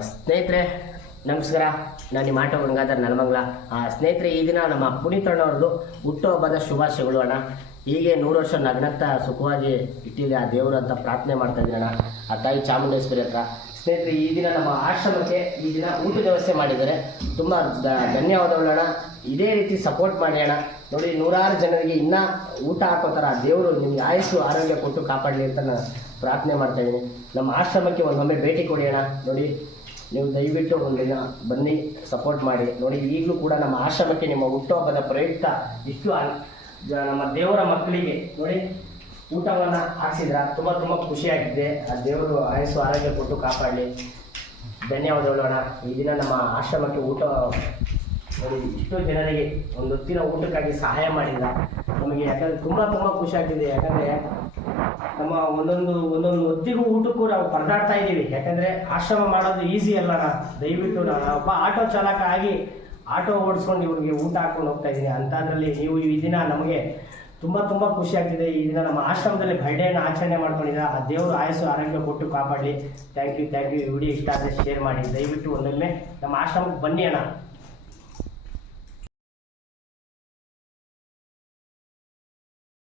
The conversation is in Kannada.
ಸ್ನೇಹಿತರೆ ನಮಸ್ಕಾರ. ನಾನು ನಿಮ್ಮ ಆಟೋ ಗಂಗಾಧರ್ ನಲಮಂಗ್ಲ. ಆ, ಸ್ನೇಹಿತರೆ ಈ ದಿನ ನಮ್ಮ ಪುನೀತಣ್ಣವ್ರದ್ದು ಹುಟ್ಟುಹಬ್ಬದ ಶುಭಾಶಯಗಳು ಅಣ್ಣ. ಹೀಗೆ ನೂರು ವರ್ಷ ನಗ್ನಗ್ತಾ ಸುಖವಾಗಿ ಇಟ್ಟಿದೆ ಆ ದೇವರು ಅಂತ ಪ್ರಾರ್ಥನೆ ಮಾಡ್ತಾ ಇದ್ದೀನಿ ಅಣ್ಣ. ಆ ತಾಯಿ ಚಾಮುಂಡೇಶ್ವರಿ ಹತ್ರ. ಸ್ನೇಹಿತರೆ, ಈ ದಿನ ನಮ್ಮ ಆಶ್ರಮಕ್ಕೆ ಈ ದಿನ ಊಟದ ವ್ಯವಸ್ಥೆ ಮಾಡಿದ್ದಾರೆ. ತುಂಬ ಧನ್ಯವಾದಗಳು ಅಣ್ಣ. ಇದೇ ರೀತಿ ಸಪೋರ್ಟ್ ಮಾಡಿ ಅಣ್ಣ. ನೋಡಿ, ನೂರಾರು ಜನರಿಗೆ ಇನ್ನೂ ಊಟ ಹಾಕೋ ಥರ ದೇವರು ನಿಮಗೆ ಆಯಸ್ಸು, ಆರೋಗ್ಯ ಕೊಟ್ಟು ಕಾಪಾಡಲಿ ಅಂತ ನಾನು ಪ್ರಾರ್ಥನೆ ಮಾಡ್ತಾ ನಮ್ಮ ಆಶ್ರಮಕ್ಕೆ ಒಂದೊಮ್ಮೆ ಭೇಟಿ ಕೊಡಿ ಅಣ್ಣ. ನೋಡಿ, ನೀವು ದಯವಿಟ್ಟು ಒಂದು ದಿನ ಬನ್ನಿ ಸಪೋರ್ಟ್ ಮಾಡಿ. ನೋಡಿ, ಈಗಲೂ ಕೂಡ ನಮ್ಮ ಆಶ್ರಮಕ್ಕೆ ನಿಮ್ಮ ಹುಟ್ಟುಹಬ್ಬದ ಪ್ರಯುಕ್ತ ಇಷ್ಟು ನಮ್ಮ ದೇವರ ಮಕ್ಕಳಿಗೆ, ನೋಡಿ ಊಟವನ್ನು ಹಾಕ್ಸಿದ್ರ ತುಂಬ ತುಂಬ ಖುಷಿಯಾಗಿದೆ ಆ ದೇವರು ಆಯಸ್ಸು ಆರೋಗ್ಯ ಕೊಟ್ಟು ಕಾಪಾಡಲಿ. ಧನ್ಯವಾದಗಳು ಅಣ್ಣ. ಈ ದಿನ ನಮ್ಮ ಆಶ್ರಮಕ್ಕೆ ಊಟ ನೋಡಿ, ಇಷ್ಟು ಜನರಿಗೆ ಒಂದು ಹೊತ್ತಿನ ಊಟಕ್ಕಾಗಿ ಸಹಾಯ ಮಾಡಿಲ್ಲ ನಮಗೆ ಯಾಕಂದ್ರೆ ತುಂಬ ತುಂಬ ಖುಷಿ ಆಗ್ತಿದೆ ಯಾಕಂದರೆ ನಮ್ಮ ಒಂದೊಂದು ಒಂದೊಂದು ಹೊತ್ತಿಗೂ ಊಟಕ್ಕೂ ನಾವು ಪರದಾಡ್ತಾ ಇದ್ದೀವಿ. ಯಾಕಂದರೆ ಆಶ್ರಮ ಮಾಡೋದು ಈಸಿ ಅಲ್ಲ. ದಯವಿಟ್ಟು ನಾನು ಒಬ್ಬ ಆಟೋ ಚಾಲಕ ಆಗಿ ಆಟೋ ಓಡಿಸ್ಕೊಂಡು ಇವ್ರಿಗೆ ಊಟ ಹಾಕೊಂಡು ಹೋಗ್ತಾ ಇದ್ದೀನಿ. ಅಂಥದ್ರಲ್ಲಿ ನೀವು ಈ ದಿನ ನಮಗೆ ತುಂಬ ತುಂಬ ಖುಷಿ ಆಗ್ತಿದೆ. ದಿನ ನಮ್ಮ ಆಶ್ರಮದಲ್ಲಿ ಬರ್ಡೇನ ಆಚರಣೆ ಮಾಡ್ಕೊಂಡಿದ್ದ ಆ ದೇವರು ಆಯಸ್ಸು ಆರೋಗ್ಯ ಕೊಟ್ಟು ಕಾಪಾಡಿ thank you thank you video ಇಷ್ಟ ಆದರೆ ಶೇರ್ ಮಾಡಿ. ದಯವಿಟ್ಟು ಒಂದೊಮ್ಮೆ ನಮ್ಮ ಆಶ್ರಮಕ್ಕೆ ಬನ್ನಿ ಅಣ್ಣ.